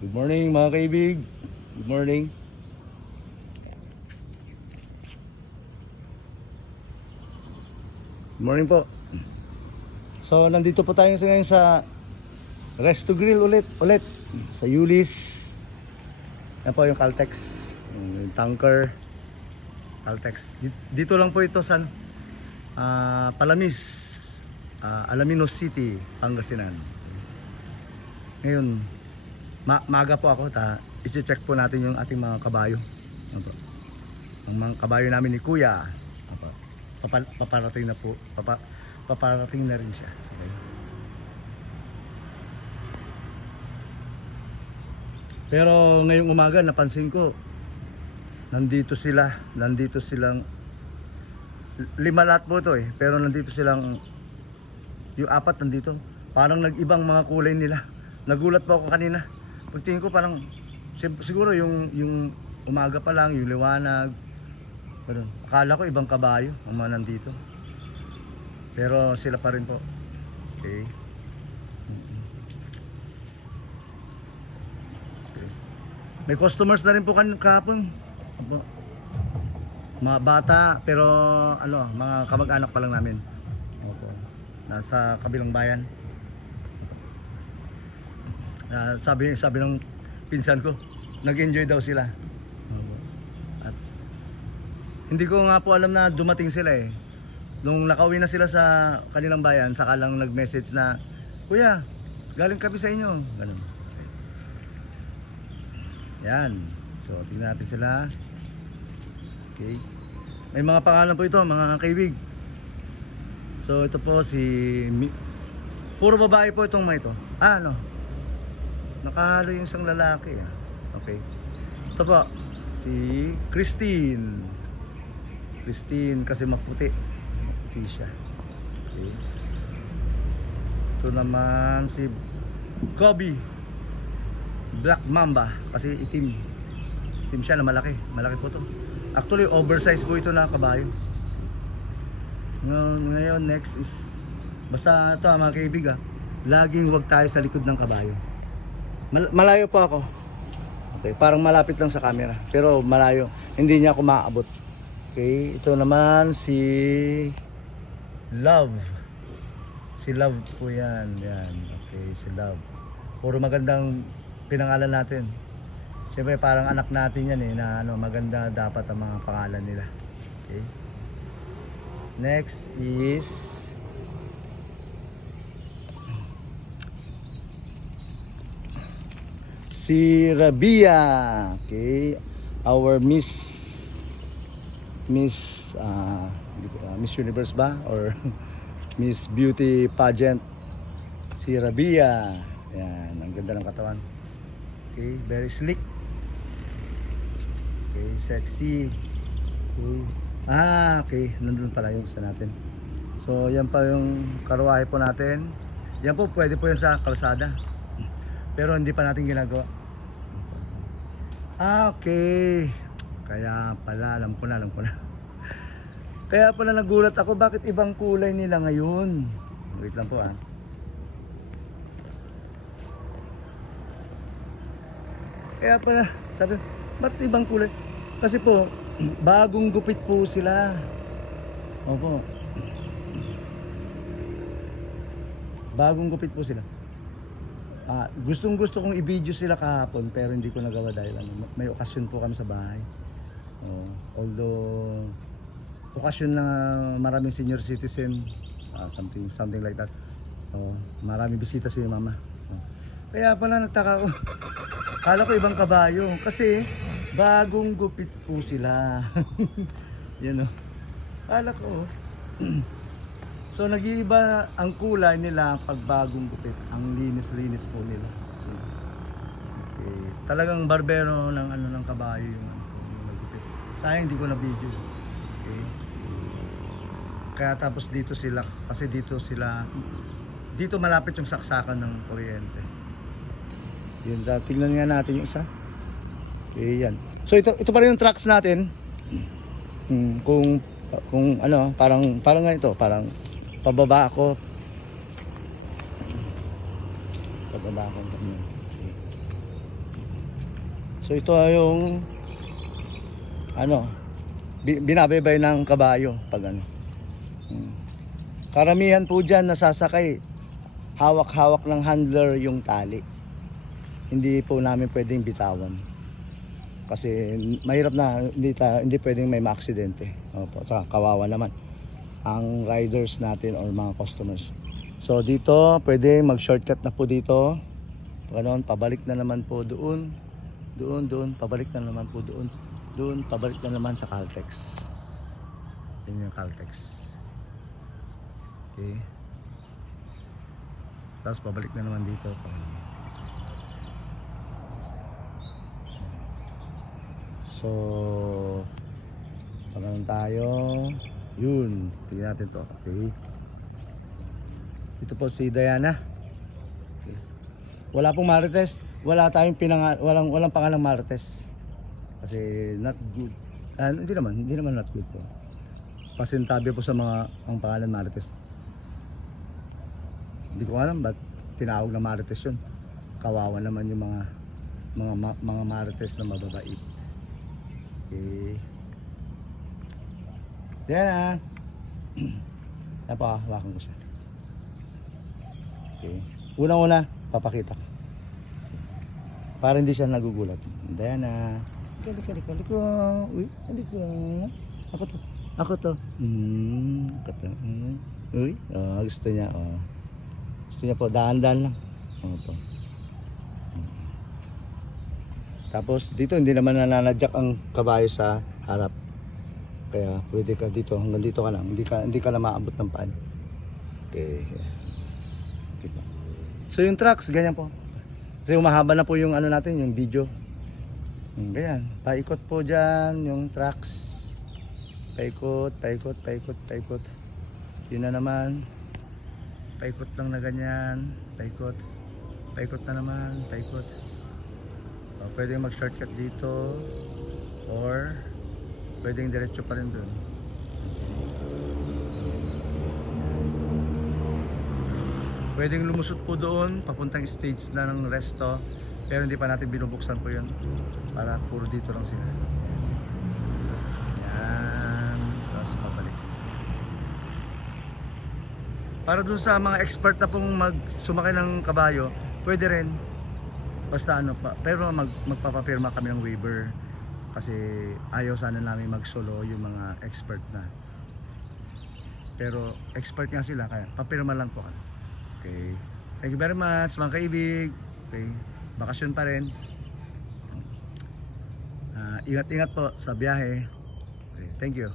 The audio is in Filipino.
Good morning mga kaibig. Good morning. Good morning po. So nandito po tayo ngayon sa Resto Grill ulit sa Yulis. Yan po yung Caltex, yung tanker Caltex. Dito lang po ito sa Palamis, Alaminos City, Pangasinan. Ngayon maaga po ako, i-check po natin yung ating mga kabayo. Ang mga kabayo namin ni Kuya. Paparating na po, paparating na rin siya. Okay. Pero ngayong umaga napansin ko nandito silang lima lahat po ito pero nandito silang yung apat nandito. Parang nag-ibang mga kulay nila. Nagulat pa ako kanina. Pagtingin ko parang siguro yung umaga pa lang, yung liwanag. Pero akala ko ibang kabayo ang mga nandito. Pero sila pa rin po. Okay. May customers na rin po kahapon. Mga bata pero mga kamag-anak pa lang namin. Opo. Nasa kabilang bayan. Sabi ng pinsan ko, nag-enjoy daw sila. At hindi ko nga po alam na dumating sila Nung nakauwi na sila sa kanilang bayan, saka lang nag-message na, "Kuya, galing kami sa inyo." Ganun. Yan. So, tingnan natin sila. Okay. May mga pangalan po ito, mga kaibig. So, ito po puro babae po itong mga ito. Nakahalo yung isang lalaki. Okay. Ito po, si Christine. Christine kasi maputi. Maputi siya. Okay. Ito naman si Kobe. Black Mamba kasi itim. Itim siya na malaki. Malaki po to. Actually, oversize po ito na kabayo. Ngayon, next is basta ito mga kaibig laging huwag tayo sa likod ng kabayo. Malayo po ako. Okay, parang malapit lang sa camera, pero malayo. Hindi niya ako maaabot. Okay, ito naman si Love. Si Love po yan. Okay, si Love. Puro magandang pinangalan natin. Siyempre parang anak natin yan na maganda dapat ang mga pangalan nila. Okay. Next is si Rabia. Okay, our Miss Universe ba or Miss Beauty Pageant. Si Rabia. Yan, ang ganda ng katawan. Okay, very slick. Okay, sexy. Okay. Okay, nandun pala yung sa natin. So, yan pa yung karwahe po natin. Yan po, pwede po yung sa kalsada. Pero hindi pa natin ginagawa. Okay. Kaya pala, alam ko na. Kaya pala nagulat ako, bakit ibang kulay nila ngayon? Wait lang po Kaya pala, sabi, ba't ibang kulay? Kasi po, bagong gupit po sila. Opo. Bagong gupit po sila. Gustong kong i-video sila kahapon pero hindi ko nagawa dahil may okasyon po kami sa bahay. Although okasyon na maraming senior citizen, something like that. Maraming bisita si mama. Kaya pala nagtaka ko. Kala ko ibang kabayo kasi bagong gupit po sila. Yan Kala ko. So nag-iiba ang kulay nila pag bagong gupit. Ang linis po nila. Okay. Talagang barbero ng kabayo yung nagupit. Sayang hindi ko na video. Okay. Kaya tapos dito sila kasi dito malapit yung saksakan ng kuryente. Yun, tingnan nga natin yung isa. Okay, yan. So ito pa rin yung tracks natin. Kung parang ganito, parang pababa ako. So ito ay yung ano, binabaybay ng kabayo pag ano. Karamihan po dyan nasasakay, hawak-hawak ng handler yung tali. Hindi po namin pwedeng bitawan. Kasi mahirap na, hindi pwedeng may maaksidente. Opo, saka kawawa naman ang riders natin or mga customers. So dito, pwede mag-shortcut na po dito. Ganoon, pabalik na naman po doon. Doon, pabalik na naman po doon. Doon, pabalik na naman sa Caltex. Yun yung Caltex. Okay. Tapos pabalik na naman dito. So, paganoon tayo. Yun, tingnan natin to. Okay. Ito po si Diana. Okay. Wala pong Marites. Wala tayong walang pangalang Marites. Kasi not good. Hindi naman not good po. Pasintabi po sa mga ang pangalan Marites. Hindi ko alam ba't tinawag na Marites yun. Kawawa naman yung mga Marites na mababait. Okay. Yan napahawakan ko siya. Okay. Unang-una, papakita ko. Para hindi siya nagugulat. Diana. Liko. Uy, liko. Ako to. Uy, gusto niya. Gusto niya po, dahan-dahan lang. Po. Tapos dito hindi naman nananadyak ang kabayo sa harap. Kaya pwede ka dito, hanggang dito ka lang. Hindi ka na maabot ng paan. Okay. So yung trucks, ganyan po. Kasi mahaba na po yung ano natin, yung video. Ganyan, paikot po dyan yung trucks. Paikot. Yun na naman. Paikot lang na ganyan. Paikot na naman, paikot. So, pwedeng mag-shortcut dito or pwedeng diretso pa rin dun. Pwedeng lumusot po doon papuntang stage na ng resto, pero hindi pa natin binubuksan po yun para puro dito lang sila. Yan, tapos pabalik. Para dun sa mga expert na pong sumakay ng kabayo, pwede rin. Basta ano pa, pero magpapapirma kami ng waiver kasi ayaw sana namin mag-solo yung mga expert na. Pero expert nga sila, kaya papirma lang po kami. Okay. Thank you very much mga kaibig. Okay. Bakasyon pa rin. Ingat-ingat po sa biyahe. Okay. Thank you.